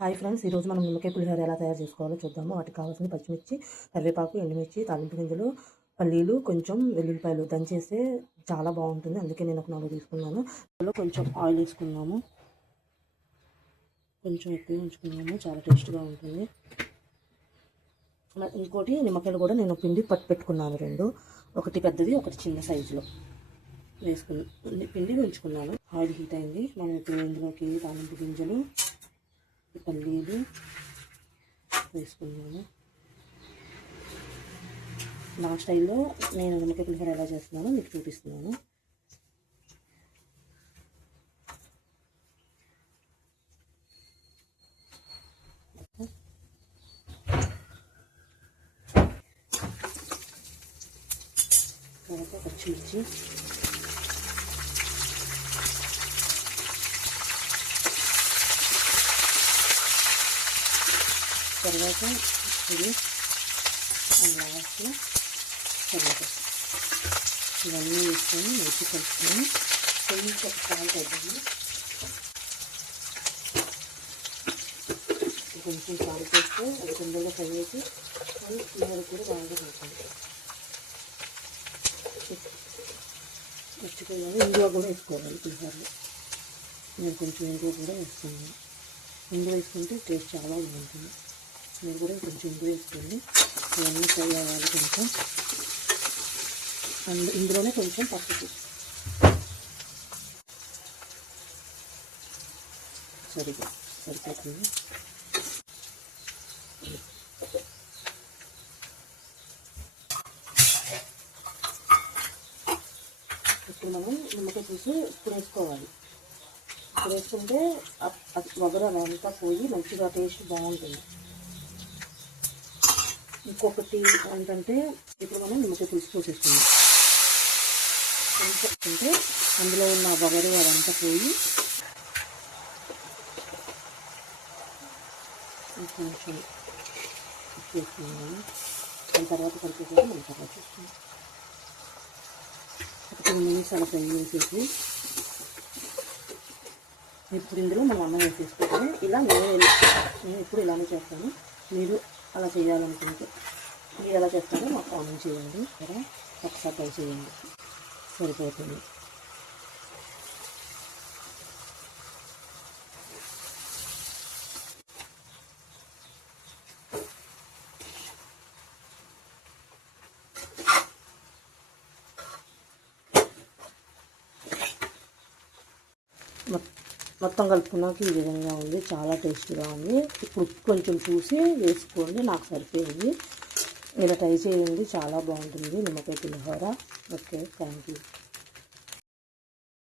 Hi friends, ఈరోజు మనం నిమ్మకాయ పులిహోర ఎలా తయారు చేసుకోవాలో చూద్దాము. వాటికి కావాల్సిన పచ్చిమిర్చి, కరివేపాకు, ఎండుమిర్చి, తాలింపు గింజలు, పల్లీలు, కొంచెం వెల్లుల్లిపాయలు దంచేస్తే చాలా బాగుంటుంది. అందుకే నేను ఒక 4 తీసుకున్నాను. అందులో కొంచెం ఆయిల్ వేసుకున్నాము, కొంచెం ఎక్కువ ఉంచుకున్నాము, చాలా టేస్ట్గా ఉంటుంది. ఇంకోటి నిమ్మకాయలు కూడా నేను పిండి పెట్టుకున్నాను 2, ఒకటి పెద్దది ఒకటి చిన్న సైజులో పిండి ఉంచుకున్నాను. ఆయిల్ హీట్ అయింది. మనం ఇప్పుడు ఇందులోకి తాలింపు గింజలు, పల్లీలు వేసుకున్నాను. నా స్టైల్లో నేను నిమ్మకాయ పులిహోర ఎలా చేస్తున్నానో మీకు చూపిస్తున్నాను. తర్వాత పచ్చిమిర్చి, తర్వాత ఇది లాస్ట్లో టమాటో ఇవన్నీ వేసుకొని మంచి కలుపుకొని కొంచెం సాల్ట్ వేద్దాము. కొంచెం సాల్ట్ వేస్తే అది తొందరగా ఫ్రై చేసి అది పులిహోర కూడా బాగా అవుతుంది. మర్చిపోయాను, ఇంగువ కూడా వేసుకోవాలి పులిహోరలో. నేను కొంచెం ఇంగువ కూడా వేస్తున్నాను. ఇంగువ వేసుకుంటే టేస్ట్ చాలా బాగుంటుంది. మీరు కూడా కొంచెం ఇంగువ వేసుకోండి. ఇవన్నీ ఫ్రై అవ్వాలి కొంచెం. అండ్ ఇందులోనే కొంచెం పసుపు సరిపోతుంది. ఇప్పుడు మనం నిమ్మకాయ తీసి ఇప్పుడు వేసుకోవాలి. ఇప్పుడు వేసుకుంటే వగర అంతా పోయి మంచిగా టేస్ట్ బాగుంటుంది. ఇంకొకటి ఏంటంటే ఇప్పుడు మనం నిమ్మకాయ పులుసు పోసేస్తున్నాం. అంటే అందులో ఉన్న వగరు అదంతా పోయి కొంచెం వేసుకున్నాము. దాని తర్వాత కలిపేసి మనం తర్వాత చూస్తున్నాం. ఒక 2 నిమిషాలు అలా ఫ్రై చేసేసి ఇప్పుడు ఇందులో మనం అన్నం వేసేసుకుంటే ఇలా నేను ఇప్పుడు ఇలానే చేస్తాను. మీరు అలా చేయాలనుకుంటే మీరు ఎలా చేస్తారో మాకు కామెంట్ చేయండి. సరే, ఒకసారి ట్రై చేయండి, సరిపోతుంది. మొత్తం కలుపుకున్నాక ఈ విధంగా ఉంది, చాలా టేస్టీగా ఉంది. ఇప్పుడు కొంచెం చూసి వేసుకోండి, నాకు సరిపోయింది. ఇలా ట్రై చేయండి, చాలా బాగుంటుంది నిమ్మకాయ పులిహోర. Okay, thank you.